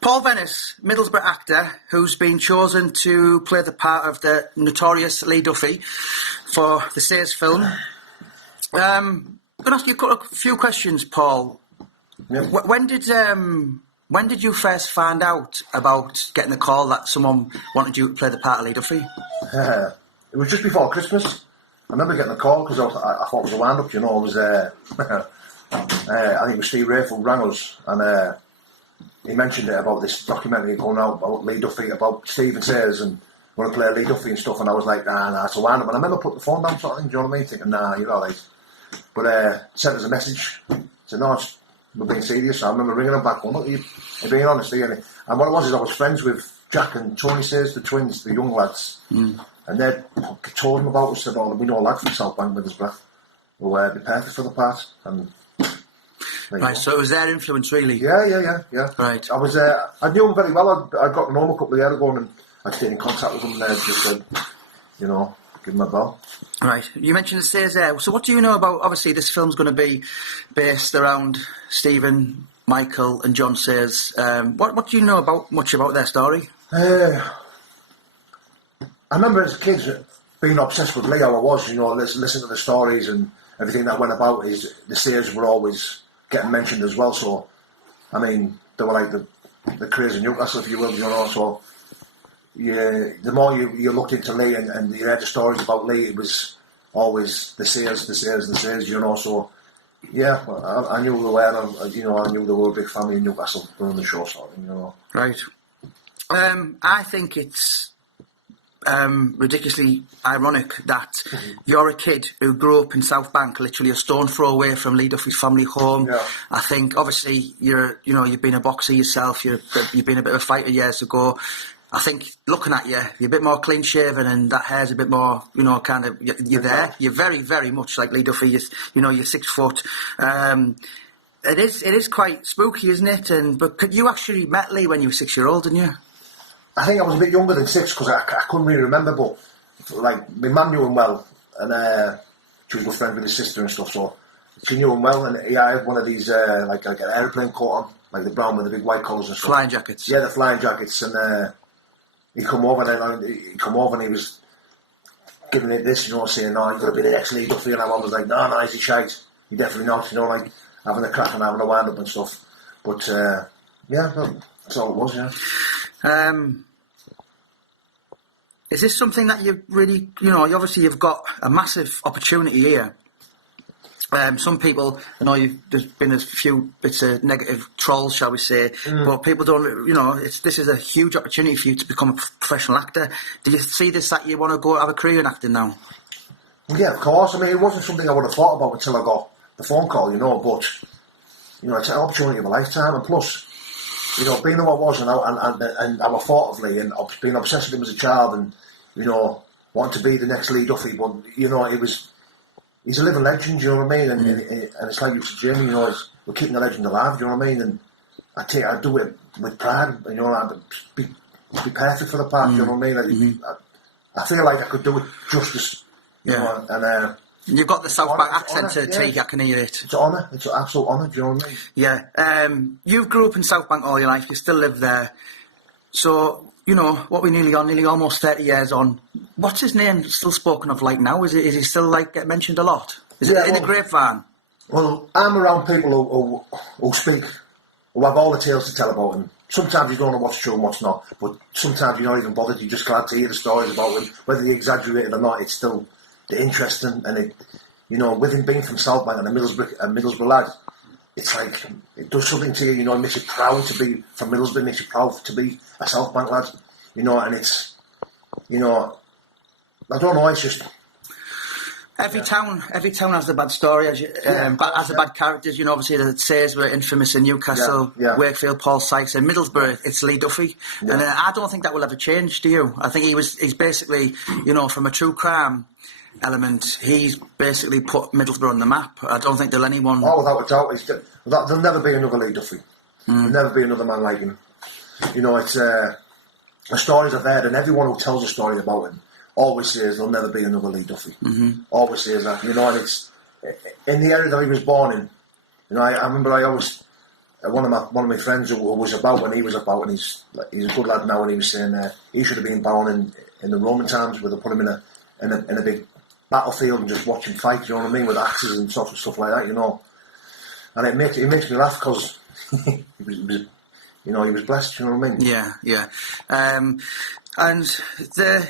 Paul Venis, Middlesbrough actor, who's been chosen to play the part of the notorious Lee Duffy for the Sayers film. I'm going to ask you a few questions, Paul. Yep. When did you first find out about getting a call that someone wanted you to play the part of Lee Duffy? It was just before Christmas. I remember getting a call because I thought it was a wind-up, you know. It was, I think it was Steve Rayfield rang us, and he mentioned it about this documentary going out about Lee Duffy, about Stephen Sayers, and want to play Lee Duffy and stuff, and I was like, nah, it's a wind-up. And I remember putting the phone down, sort of thing, do you know what I mean? Thinking, nah, you're all right. But sent us a message, said, no, we're being serious. So I remember ringing him back, going, look, you're being honest here. And what it was is I was friends with Jack and Tony Sayers, the twins, the young lads, and they told him about us, said, oh, we know a lad from South Bank Middlesbrough who would be perfect for the part. And right, so it was their influence, really? Yeah. Right. I knew him very well. I got to know him a couple of years ago, and I stayed in contact with him, and just said, you know, give him a bell. Right. You mentioned the Sayers there. So what do you know about, obviously this film's going to be based around Stephen, Michael and John Sayers. What do you know much about their story? I remember as a kid being obsessed with Lee, how I was, you know, listening to the stories and everything that went about. The Sayers were always getting mentioned as well, so, I mean, they were like the crazy Newcastle, if you will, you know, so, yeah, the more you looked into Lee and you heard the stories about Lee, it was always the Sayers, you know, so, yeah, I knew they were, and, you know, I knew they were a big family in Newcastle running the show, sort of, you know. Right. I think it's ridiculously ironic that you're a kid who grew up in South Bank, literally a stone throw away from Lee Duffy's family home. Yeah. I think obviously you've been a boxer yourself. You've been a bit of a fighter years ago. I think looking at you, you're a bit more clean shaven, and that hair's a bit more, you know, kind of. You're there. You're very, very much like Lee Duffy. You're 6 foot. It is quite spooky, isn't it? But you actually met Lee when you were 6 years old, didn't you? I think I was a bit younger than 6 because I couldn't really remember, but like my mum knew him well, and she was good friends with his sister and stuff, so she knew him well. And I had one of these like an aeroplane coat on, like the brown with the big white colours and stuff. Flying jackets. Yeah, the flying jackets, and he come over and he was giving it this, you know, saying, "No, you've got to be the next Lee Duffy," and I was like, "No, he's a shite. He definitely not," you know, like having a crack and having a wind up and stuff. But yeah, that's all it was, yeah. Is this something that you really, you know, you've got a massive opportunity here. Some people, I know there's been a few bits of negative trolls, shall we say, but people don't, you know, this is a huge opportunity for you to become a professional actor. Do you see this that you want to go have a career in acting now? Well, yeah, of course. I mean, it wasn't something I would have thought about until I got the phone call, you know, but, you know, it's an opportunity of a lifetime, and plus, you know, being who I was and how I thought of Lee, and being obsessed with him as a child, and, you know, wanting to be the next Lee Duffy, but, you know, he's a living legend, you know what I mean? And it's like you said, Jamie, you know, we're keeping the legend alive, you know what I mean? And I do it with pride, you know, I'd be perfect for the part, you know what I mean? Like, I feel like I could do it justice, you know, and you've got the South Bank accent to take, I can hear it. It's an honour, it's an absolute honour, do you know what I mean? Yeah. You grew up in South Bank all your life, you still live there. So, you know, what we're nearly almost 30 years on, what's his name still spoken of like now? Is he still like get mentioned a lot? Is it in the grapevine? Well, I'm around people who speak, who have all the tales to tell about him. Sometimes you don't know what's true and what's not, but sometimes you're not even bothered, you're just glad to hear the stories about him. Whether they exaggerate it or not, it's still the interesting, and it, you know, with him being from South Bank and a Middlesbrough lad, it's like, it does something to you, you know, it makes you proud to be from Middlesbrough, it makes you proud to be a South Bank lad, you know, and it's, you know, I don't know, it's just... Every town has a bad story, has a bad characters, you know, obviously the Sayers were infamous in Newcastle, Wakefield, Paul Sykes, in Middlesbrough, it's Lee Duffy, and I don't think that will ever change, do you? I think he's basically, you know, from a true crime element, he's basically put Middlesbrough on the map. I don't think there'll anyone... Oh, without a doubt, there'll never be another Lee Duffy. There'll never be another man like him. You know, it's the stories I've heard, and everyone who tells a story about him always says there'll never be another Lee Duffy. Always says that, you know, and it's in the area that he was born in. You know, I remember I always one of my friends who was about when he was about, and he's a good lad now, and he was saying he should have been born in the Roman times, where they put him in a big battlefield and just watch him fight. You know what I mean, with axes and stuff like that. You know, and it makes me laugh because he was blessed. You know what I mean? Yeah. And the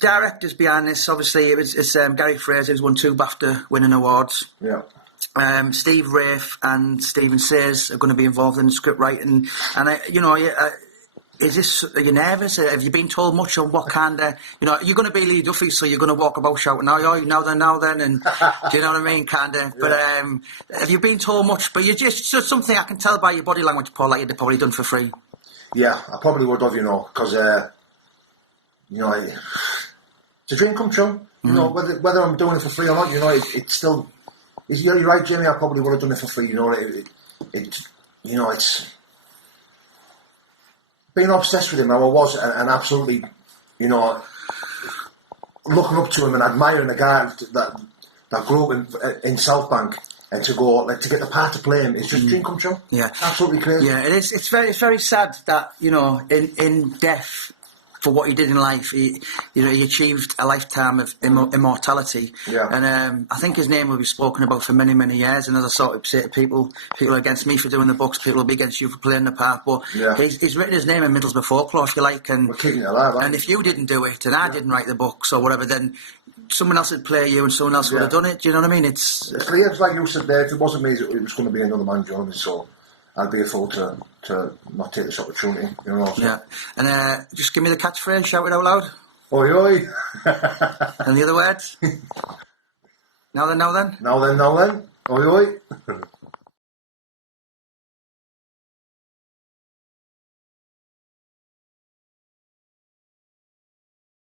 directors behind this, obviously, it's Gary Fraser, who's won 2 BAFTA winning awards. Yeah. Steve Rafe and Stephen Sayers are going to be involved in the script writing. And, are you nervous? Have you been told much on what kind of, you're going to be Lee Duffy, so you're going to walk about shouting, now then, and do you know what I mean, kind of. But have you been told much? But you're just something I can tell by your body language, Paul, like you'd probably done for free. Yeah, I probably would have, because, it's a dream come true. You know, whether I'm doing it for free or not, it's still... You're right, Jamie, I probably would have done it for free, it's... Being obsessed with him, I was, and absolutely, looking up to him and admiring the guy that grew up in South Bank, and to get the part to play him, it's just a dream come true. Yeah, absolutely crazy. Yeah, it is. It's very sad that in death, for what he did in life, he achieved a lifetime of immortality. Yeah. And I think his name will be spoken about for many, many years. And as I sort of say to people are against me for doing the books, people will be against you for playing the part. But he's written his name in Middlesbrough folklore, if you like. And we're keeping it alive. And if you didn't do it, and I didn't write the books or whatever, then someone else would play you and someone else would have done it. Do you know what I mean? It's like you said there, if it wasn't me, it was going to be another man, do you know what I mean? So I'd be a fool to not take this opportunity, So. Yeah. And just give me the catchphrase, shout it out loud. Oi, oi. And the other words? Now then. Now then. Oi, oi.